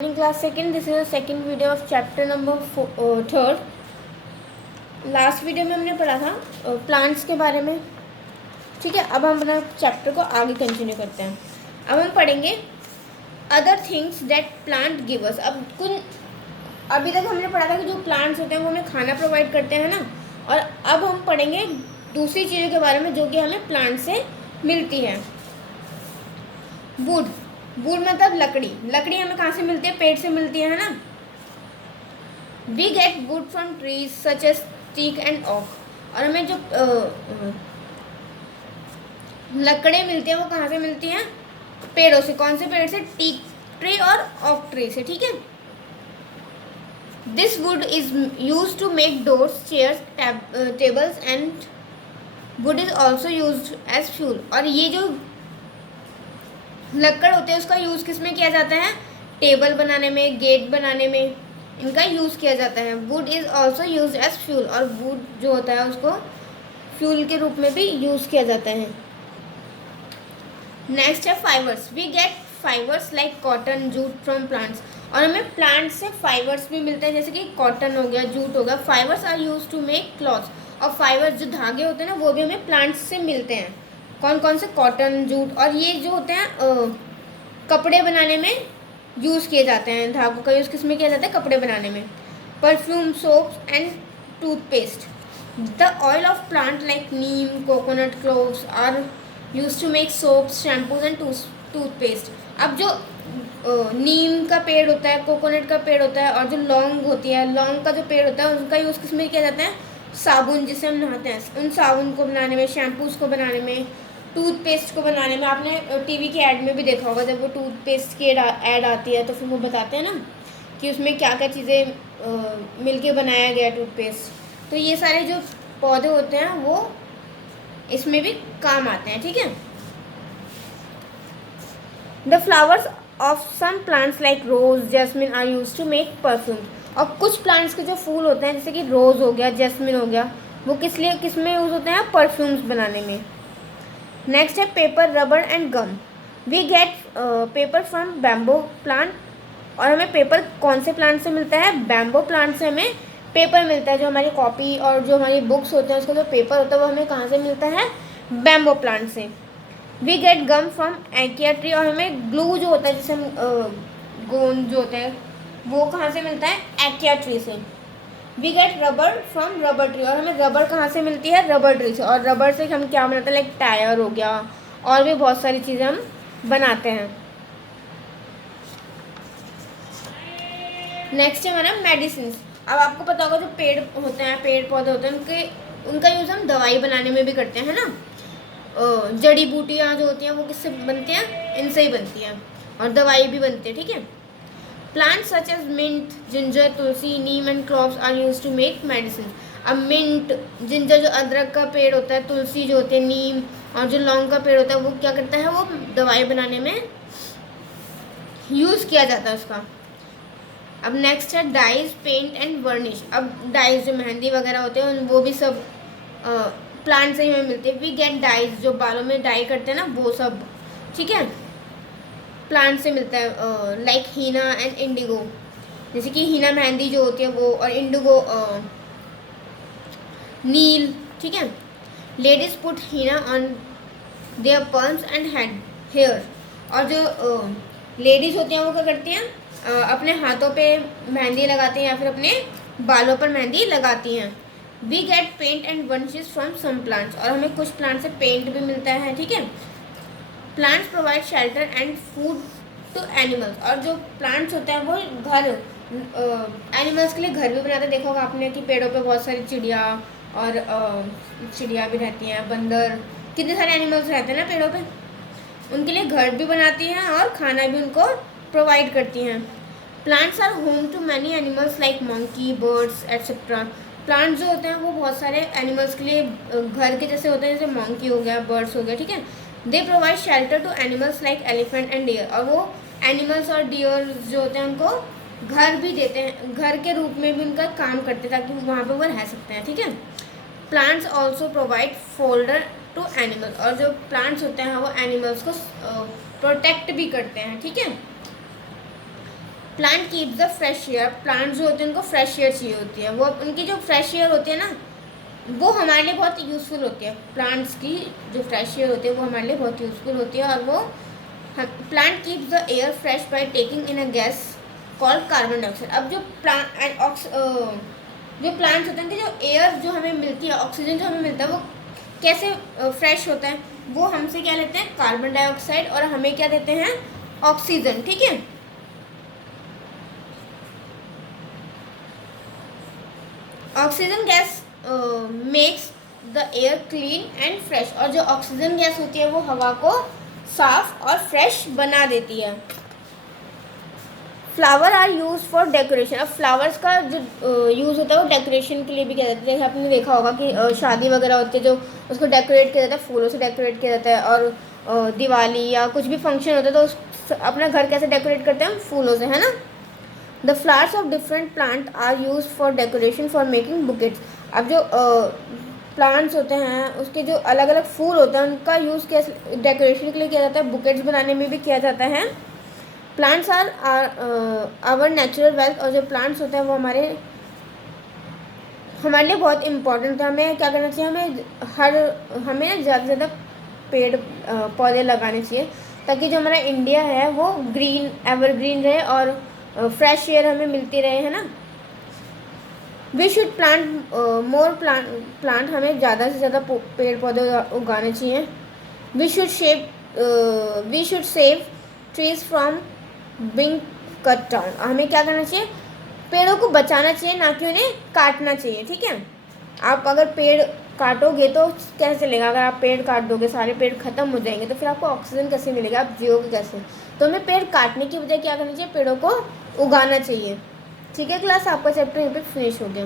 In class second, this is the second video of chapter number third. Last video में हमने पढ़ा था plants के बारे में. ठीक है, अब हम अपना चैप्टर को आगे कंटिन्यू करते हैं. अब हम पढ़ेंगे other things that plant give us. अभी तक हमने पढ़ा था कि जो प्लांट्स होते हैं वो हमें खाना प्रोवाइड करते हैं ना, और अब हम पढ़ेंगे दूसरी चीज़ों के बारे में जो कि हमें प्लांट से मिलती है. वुड मतलब लकड़ी हमें कहाँ से मिलती है? पेड़ से मिलती है ना. We get wood from trees such as teak and oak. और हमें जो लकड़े मिलती हैं वो कहाँ से मिलती हैं? पेड़ों से. कौन से पेड़ से? टीक ट्री और ऑक ट्री से. ठीक है. This wood is use to make doors, chairs, tables and wood is also use as fuel. और ये जो लकड़ होते हैं उसका यूज़ किस में किया जाता है? टेबल बनाने में, गेट बनाने में इनका यूज़ किया जाता है. Wood is also use as fuel. और वुड जो होता है उसको फ्यूल के रूप में भी यूज़ किया जाता है. नेक्स्ट है fibres. We get fibres like cotton, jute from plants. और हमें प्लांट से फाइबर्स भी मिलते हैं, जैसे कि कॉटन हो गया, जूट हो गया. Fibres are use to make clothes. और फाइबर्स जो धागे होते हैं ना वो भी हमें प्लांट्स से मिलते हैं. कौन कौन से? Cotton, jute. और ये जो होते हैं कपड़े बनाने में यूज़ किए जाते हैं. धागों का यूज़ किस में किया जाता है? कपड़े बनाने में. Perfume, soaps and toothpaste. The oil of plant like neem, coconut, cloves are use to make soaps, shampoos and toothpaste. अब जो नीम का पेड़ होता है, कोकोनट का पेड़ होता है, और जो लौंग होती है, लौंग का जो पेड़ होता है उनका यूज़ किस में किया जाता है? साबुन, जिससे हम नहाते हैं, उन साबुन को बनाने में, शैम्पूज़ को बनाने में, टूथपेस्ट को बनाने में. आपने टीवी के ऐड में भी देखा होगा, जब वो टूथपेस्ट की ऐड आती है तो फिर वो बताते हैं ना कि उसमें क्या क्या चीज़ें मिलके बनाया गया टूथपेस्ट. तो ये सारे जो पौधे होते हैं वो इसमें भी काम आते हैं. ठीक है. The flowers of some plants like rose, jasmine are use to make perfume. और कुछ प्लांट्स के जो फूल होते हैं जैसे कि रोज़ हो गया, जैस्मिन हो गया, वो किस में यूज़ होते हैं? परफ्यूम्स बनाने में. नेक्स्ट है paper, rubber and gum. We get paper from bamboo plant. और हमें पेपर कौन से प्लांट से मिलता है? बैम्बो प्लांट से हमें पेपर मिलता है. जो हमारी कॉपी और जो हमारी बुक्स होते हैं उसका जो पेपर होता है वो हमें कहाँ से मिलता है? बैम्बो प्लांट से. We get gum from acacia tree. और हमें ग्लू जो होता है, जैसे हम गोंद जो होता है वो कहाँ से मिलता है? एकिया ट्री से. We get rubber from rubber tree. और हमें रबर कहाँ से मिलती है? रबर ट्री से. और रबर से हम क्या बनाते हैं? लाइक टायर हो गया और भी बहुत सारी चीज़ें हम बनाते हैं. नेक्स्ट है हमारा मेडिसिन. अब आपको पता होगा जो पेड़ होते हैं, पेड़ पौधे होते हैं, उनका यूज़ हम दवाई बनाने में भी करते हैं ना. जड़ी बूटियाँ जो होती हैं वो किससे बनती हैं? इनसे ही बनती हैं. और दवाई भी बनती है. ठीक है. Plants such as mint, ginger, tulsi, neem and cloves are use to make medicine. अब मिंट, जिंजर जो अदरक का पेड़ होता है, तुलसी जो होती है, नीम, और जो लौंग का पेड़ होता है वो क्या करता है? वो दवाई बनाने में यूज़ किया जाता है उसका. अब नेक्स्ट है डाइज, पेंट एंड वर्निश. अब डाइज जो मेहंदी वगैरह होते हैं वो भी सब प्लांट से ही हमें मिलते हैं. वी गेट डाइज, जो बालों में डाई करते हैं ना वो सब. ठीक है. प्लांट से मिलता है. Like henna and indigo. जैसे कि हीना मेहंदी जो होती है वो, और इंडिगो नील. ठीक है. Ladies put henna on their palms and hair. और जो लेडीज होती हैं वो क्या करती हैं? अपने हाथों पे मेहंदी लगाती हैं या फिर अपने बालों पर मेहंदी लगाती हैं. We get paint and varnishes from some plants. और हमें कुछ प्लांट से पेंट भी मिलता है. ठीक है. Plants provide shelter and food to animals. और जो प्लांट्स होते हैं वो घर, एनिमल्स के लिए घर भी बनाते. देखा होगा आपने कि पेड़ों पे बहुत सारी चिड़िया और चिड़िया भी रहती हैं, बंदर, कितने सारे एनिमल्स रहते हैं ना पेड़ों पे. उनके लिए घर भी बनाती हैं और खाना भी उनको प्रोवाइड करती हैं. Plants are home to many animals like monkey, birds etcetera. Plants जो होते हैं वो बहुत सारे एनिमल्स के लिए घर के जैसे होते हैं, जैसे मंकी हो गया, बर्ड्स हो गया. ठीक है. They provide shelter to animals like elephant and deer. और वो एनिमल्स और डियर जो होते हैं उनको घर भी देते हैं, घर के रूप में भी उनका काम करते हैं ताकि वहाँ पे वो रह सकते हैं. ठीक है. Plants also provide fodder to animals. और जो प्लांट्स होते हैं वो एनिमल्स को प्रोटेक्ट भी करते हैं. ठीक है. Plant keep the fresh air, plant जो होते हैं उनको फ्रेश एयर चाहिए होती है, वो उनकी जो फ्रेश एयर होती है ना वो हमारे लिए बहुत यूज़फुल होती है। प्लांट्स की जो फ्रेश एयर होती है वो हमारे लिए बहुत यूज़फुल होती है, और वो plant keeps the air fresh by taking in a gas called carbon dioxide. अब जो प्लांट्स होते हैं कि जो एयर जो हमें मिलती है, ऑक्सीजन जो हमें मिलता है वो कैसे फ्रेश होता है, वो हमसे क्या लेते हैं, कार्बन डाइऑक्साइड, और हमें क्या देते हैं, ऑक्सीजन। ठीक है, oxygen gas makes the air clean and fresh, और जो ऑक्सीजन गैस होती है वो हवा को साफ और फ्रेश बना देती है। Flower are use for decoration. अब फ्लावर्स का जो यूज़ होता है वो डेकोरेशन के लिए भी किया जाता है। जैसे आपने देखा होगा कि शादी वगैरह होती है जो उसको डेकोरेट किया जाता है, फूलों से डेकोरेट किया जाता है, और दिवाली या कुछ भी फंक्शन होता है तो अपना घर कैसे डेकोरेट करते हैं हम, फूलों से, है ना। The flowers of different plant are use for decoration for making bouquets. अब जो प्लांट्स होते हैं उसके जो अलग अलग फूल होते हैं उनका यूज़ कैसे डेकोरेशन के लिए किया जाता है, बुकेट्स बनाने में भी किया जाता है। Plants are our natural wealth, और जो प्लांट्स होते हैं वो हमारे लिए बहुत इंपॉर्टेंट है। हमें क्या करना चाहिए, हमें ना ज़्यादा से ज़्यादा पेड़ पौधे लगाने चाहिए, ताकि जो हमारा इंडिया है वो ग्रीन एवरग्रीन रहे और फ्रेश एयर हमें मिलती रहे, है ना। We should plant more plant, हमें ज़्यादा से ज़्यादा पेड़ पौधे उगाने चाहिए। We should save trees from being cut down, हमें क्या करना चाहिए, पेड़ों को बचाना चाहिए, ना कि उन्हें काटना चाहिए। ठीक है, आप अगर पेड़ काटोगे तो कैसे चलेगा, अगर आप पेड़ काट दोगे सारे पेड़ खत्म हो जाएंगे तो फिर आपको ऑक्सीजन कैसे मिलेगा, आप जियोगे कैसे। तो हमें पेड़ काटने की बजाय क्या करना चाहिए, पेड़ों को उगाना चाहिए। ठीक है क्लास, आपका चैप्टर यहाँ पे फिनिश हो गया।